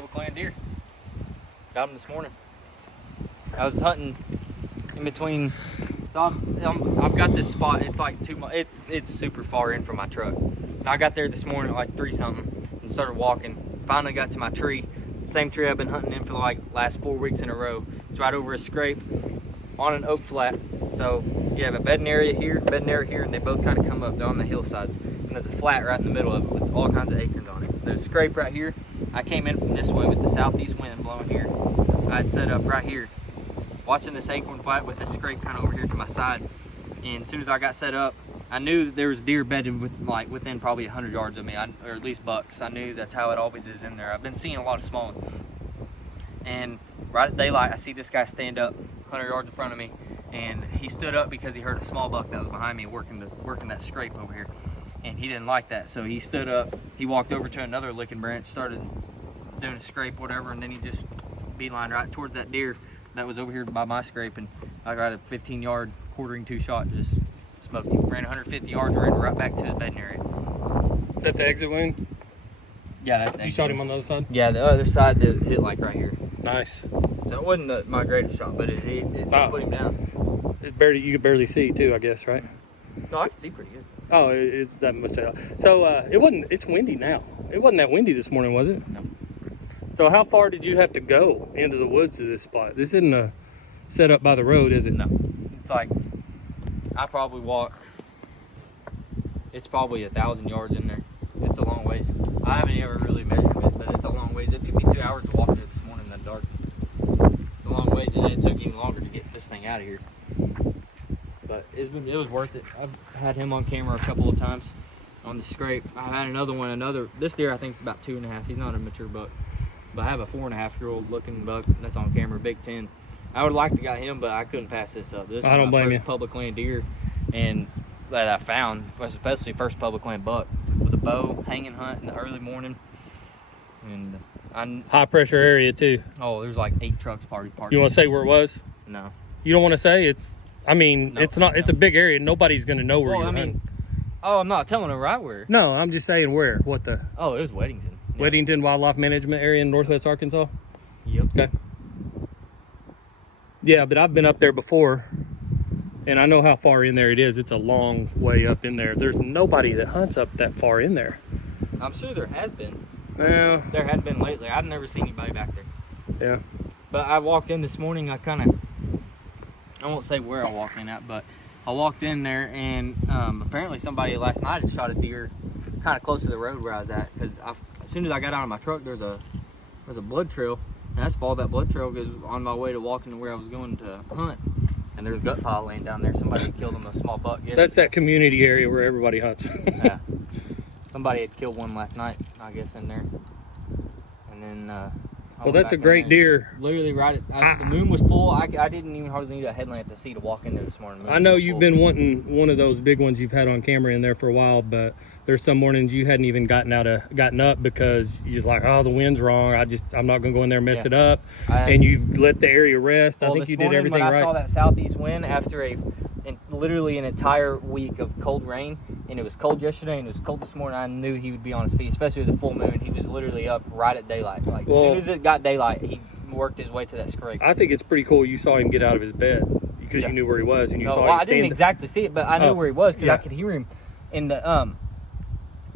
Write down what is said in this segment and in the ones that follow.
public land deer. Got them this morning. I was hunting in between. So I've got this spot. It's like it's super far in from my truck. And I got there this morning at like 3 something and started walking. Finally got to my tree. Same tree I've been hunting in for like last 4 weeks in a row. It's right over a scrape on an oak flat. So you have a bedding area here, and they both kind of come up. They're on the hillsides. And there's a flat right in the middle of it with all kinds of acorns on it. There's a scrape right here. I came in from this way with the southeast wind blowing here. I had set up right here, watching this acorn flat with this scrape kind of over here to my side. And as soon as I got set up, I knew there was deer bedded within probably 100 yards of me, or at least bucks. I knew that's how it always is in there. I've been seeing a lot of small ones. And right at daylight, I see this guy stand up 100 yards in front of me, and he stood up because he heard a small buck that was behind me working that scrape over here. And he didn't like that, so he stood up, he walked over to another licking branch, started doing a scrape, whatever, and then he just beeline right towards that deer that was over here by my scrape, and I got a 15-yard quartering 2 shot, just smoked him. Ran 150 yards, ran right back to the bedding area. Is that the exit wound? Yeah, that's the You shot him on the other side? Yeah, the other side that hit like right here. Nice. So it wasn't my greatest shot, but it still put him down. You could barely see too, I guess, right? No, I can see pretty good. Oh, it's that much. So it's windy now. It wasn't that windy this morning, was it? No. So how far did you have to go into the woods to this spot? This isn't set up by the road, is it? No. It's like, I probably walk, it's probably 1,000 yards in there. It's a long ways. I haven't ever really measured it, but it's a long ways. It took me 2 hours to walk there this morning in the dark. It's a long ways, and it took even longer to get this thing out of here. But it was worth it. I've had him on camera a couple of times on the scrape. I had another one, this deer I think is about 2.5. He's not a mature buck. But I have a 4.5-year-old looking buck that's on camera, Big 10. I would like to got him, but I couldn't pass this up. This I don't blame you. Public land deer, and that I found, especially first public land buck with a bow, hanging hunt in the early morning. And high pressure area too. Oh, there's like 8 trucks parked. You want to say where it was? No. You don't want to say? It's not. It's a big area. Nobody's going to know where you're hunting. Oh, I'm not telling them right where. No, I'm just saying where. What the? Oh, it was Weddington. Yeah. Weddington Wildlife Management Area in Northwest Arkansas? Yep. Okay. Yeah, but I've been up there before, and I know how far in there it is. It's a long way up in there. There's nobody that hunts up that far in there. I'm sure there has been. Well, there had been lately. I've never seen anybody back there. Yeah. But I walked in this morning. I won't say where I walked in at, but I walked in there, and apparently somebody last night had shot a deer kind of close to the road where I was at, because as soon as I got out of my truck, there's a blood trail, and that's followed that blood trail goes on my way to walking to where I was going to hunt, and there's gut pile laying down there. Somebody had killed them, a small buck. That's that community area where everybody hunts. Yeah. Somebody had killed one last night, I guess, in there, and then well, that's a great deer. Literally right at, the moon was full. I didn't even hardly need a headlamp to see to walk in there this morning. I know you've been wanting one of those big ones you've had on camera in there for a while, but there's some mornings you hadn't even gotten up because you're just like, oh, the wind's wrong. I'm not gonna go in there and mess it up. And you let the area rest. Well, I think you did everything right. When I saw that southeast wind after literally an entire week of cold rain, and it was cold yesterday and it was cold this morning, I knew he would be on his feet, especially with the full moon. He was literally up right at daylight. Like, as soon as it got daylight, he worked his way to that scrape. I think it's pretty cool you saw him get out of his bed because you knew where he was, and you saw him I didn't exactly see it, but I knew where he was because I could hear him in the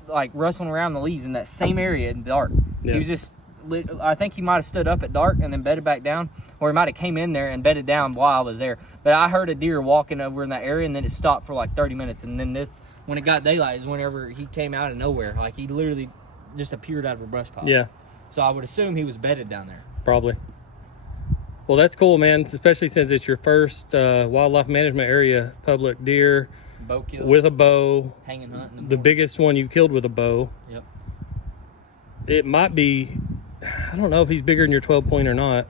like rustling around the leaves in that same area in the dark. He was just, I think he might have stood up at dark and then bedded back down, or he might have came in there and bedded down while I was there. But I heard a deer walking over in that area, and then it stopped for like 30 minutes, and then when it got daylight is whenever he came out of nowhere. Like, he literally just appeared out of a brush pile. Yeah. So I would assume he was bedded down there. Probably. Well, that's cool, man, especially since it's your first wildlife management area public deer. Bow kill. With a bow. Hanging hunt. The biggest one you've killed with a bow. Yep. It might be, I don't know if he's bigger than your 12 point or not.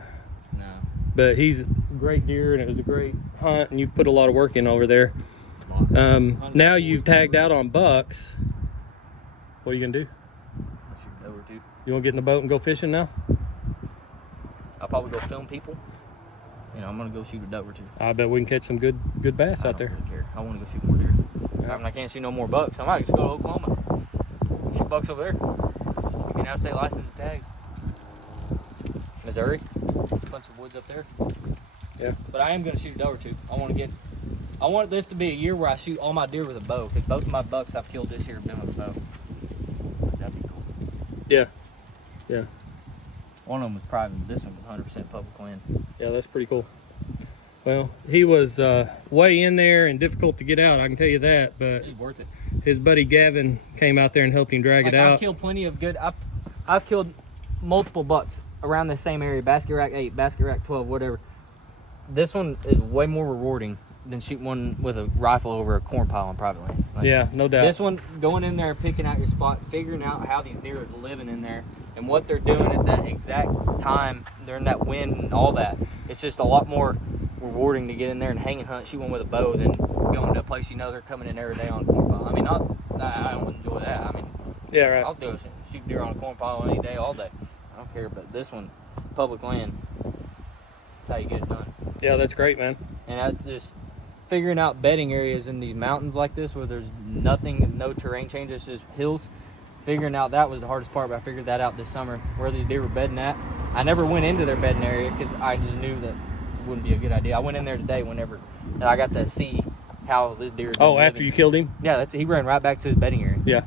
No. But he's a great deer, and it was a great hunt, and you put a lot of work in over there. Now you've tagged out on bucks. What are you gonna do? I'll shoot a doe or two. You wanna get in the boat and go fishing now? I'll probably go film people. I'm gonna go shoot a doe or two. I bet we can catch some good bass out there. I don't really care. I want to go shoot more deer. I can't shoot no more bucks. I might just go to Oklahoma. Shoot bucks over there. You can now stay licensed tags. Missouri. Bunch of woods up there. Yeah. But I am gonna shoot a doe or two. I want this to be a year where I shoot all my deer with a bow, because both of my bucks I've killed this year have been with a bow. That'd be cool. Yeah. Yeah. One of them was private, but this one was 100% public land. Yeah, that's pretty cool. Well, he was way in there and difficult to get out, I can tell you that, but It's worth it. his buddy Gavin came out there and helped him drag it out. I've killed plenty of good, I've killed multiple bucks around the same area, basket rack 8, basket rack 12, whatever. This one is way more rewarding than shooting one with a rifle over a corn pile on private land. Like, yeah, no doubt. this one, going in there, picking out your spot, figuring out how these deer are living in there and what they're doing at that exact time during that wind and all that. It's just a lot more rewarding to get in there and hang and hunt, shoot one with a bow, than going to a place you know they're coming in every day on a corn pile. I mean, I don't enjoy that. I mean, yeah, right. I'll do it, shoot deer on a corn pile any day, all day. I don't care, but this one, public land, that's how you get it done. Yeah, that's great, man. And I just figuring out bedding areas in these mountains like this where there's nothing, no terrain changes, just hills. Figuring out that was the hardest part, but I figured that out this summer, where these deer were bedding at. I never went into their bedding area because I just knew that it wouldn't be a good idea. I went in there today whenever, and I got to see how this deer. Oh, after you killed him? Yeah, he ran right back to his bedding area. Yeah.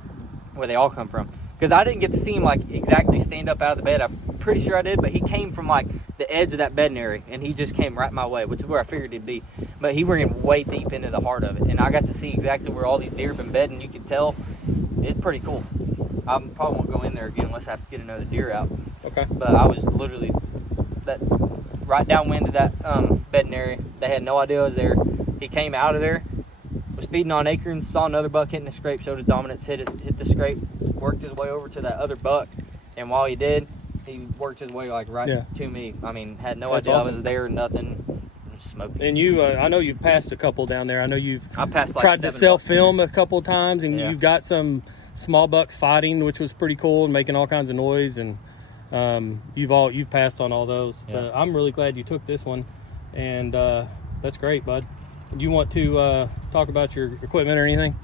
Where they all come from. Because I didn't get to see him like exactly stand up out of the bed. I'm pretty sure I did, but he came from like the edge of that bedding area, and he just came right my way, which is where I figured he'd be. But he ran way deep into the heart of it, and I got to see exactly where all these deer have been bedding. You could tell it's pretty cool. I probably won't go in there again unless I have to get another deer out. Okay. But I was literally that right downwind of that bedding area. They had no idea I was there. He came out of there, was feeding on acorns, saw another buck hitting the scrape, showed his dominance, hit the scrape, worked his way over to that other buck, and while he did, he worked his way like right to me. I mean, had no idea I was there, nothing. Smoking. And you, I know you've passed a couple down there. I know I passed like tried to 7 self-film a couple of times, and Yeah. you've got some small bucks fighting, which was pretty cool and making all kinds of noise. And you've passed on all those. Yeah. But I'm really glad you took this one, and that's great, bud. Do you want to talk about your equipment or anything?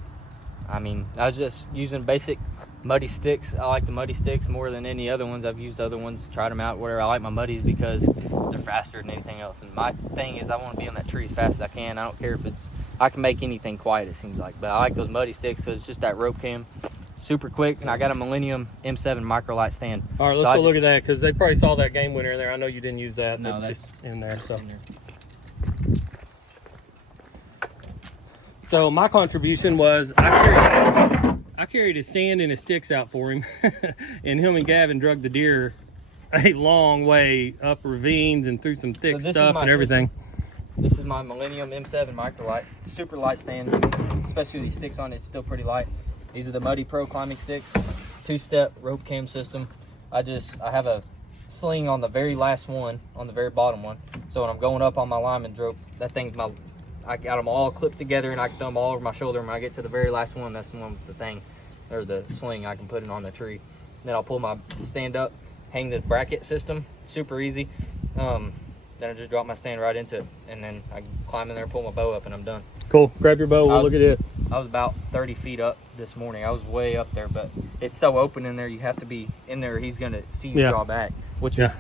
I mean, I was just using basic muddy sticks. I like the muddy sticks more than any other ones. I've used other ones, tried them out, whatever. I like my muddies because they're faster than anything else. And my thing is I want to be on that tree as fast as I can. I don't care if I can make anything quiet, it seems like. But I like those muddy sticks because it's just that rope cam. Super quick. And I got a Millennium M7 microlight stand. All right, let's go look at that because they probably saw that game winner in there. I know you didn't use that. No, that's just in there. So my contribution was I carried his stand and his sticks out for him, and him and Gavin drug the deer a long way up ravines and through some thick stuff and everything. This is my Millennium M7 microlight, super light stand, especially with these sticks on it, it's still pretty light. These are the Muddy Pro climbing sticks, 2-step rope cam system. I have a sling on the very last one, on the very bottom one. So when I'm going up on my lineman's rope, I got them all clipped together and I can throw them all over my shoulder. And when I get to the very last one, that's the one with the thing, or the sling, I can put it on the tree. Then I'll pull my stand up, hang the bracket system, super easy. Then I just drop my stand right into it, and then I climb in there, pull my bow up, and I'm done. Cool. Grab your bow. We'll look at it. I was about 30 feet up this morning. I was way up there, but it's so open in there. You have to be in there. He's gonna see you draw back, which is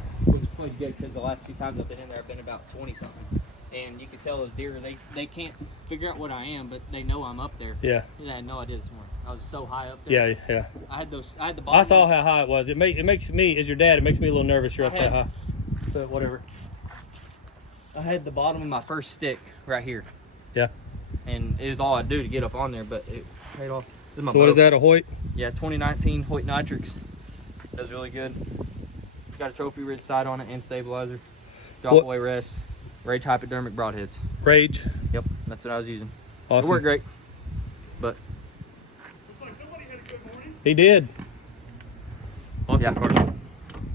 pretty good because the last few times I've been in there, I've been about 20 something, and you can tell those deer they can't figure out what I am, but they know I'm up there. Yeah. I had no idea this morning. I was so high up there. Yeah. I had the bottom. I saw how high it was. It makes me, as your dad, it makes me a little nervous. You're up that high. But whatever. I had the bottom of my first stick right here. Yeah. And it was all I do to get up on there, but it paid off. So what is that, a Hoyt? Yeah, 2019 Hoyt Nitrix. Does really good. Got a trophy ridge sight on it and stabilizer. Drop away rest. Rage hypodermic broadheads. Rage? Yep, that's what I was using. Awesome. It worked great. But he did. Awesome. Yeah.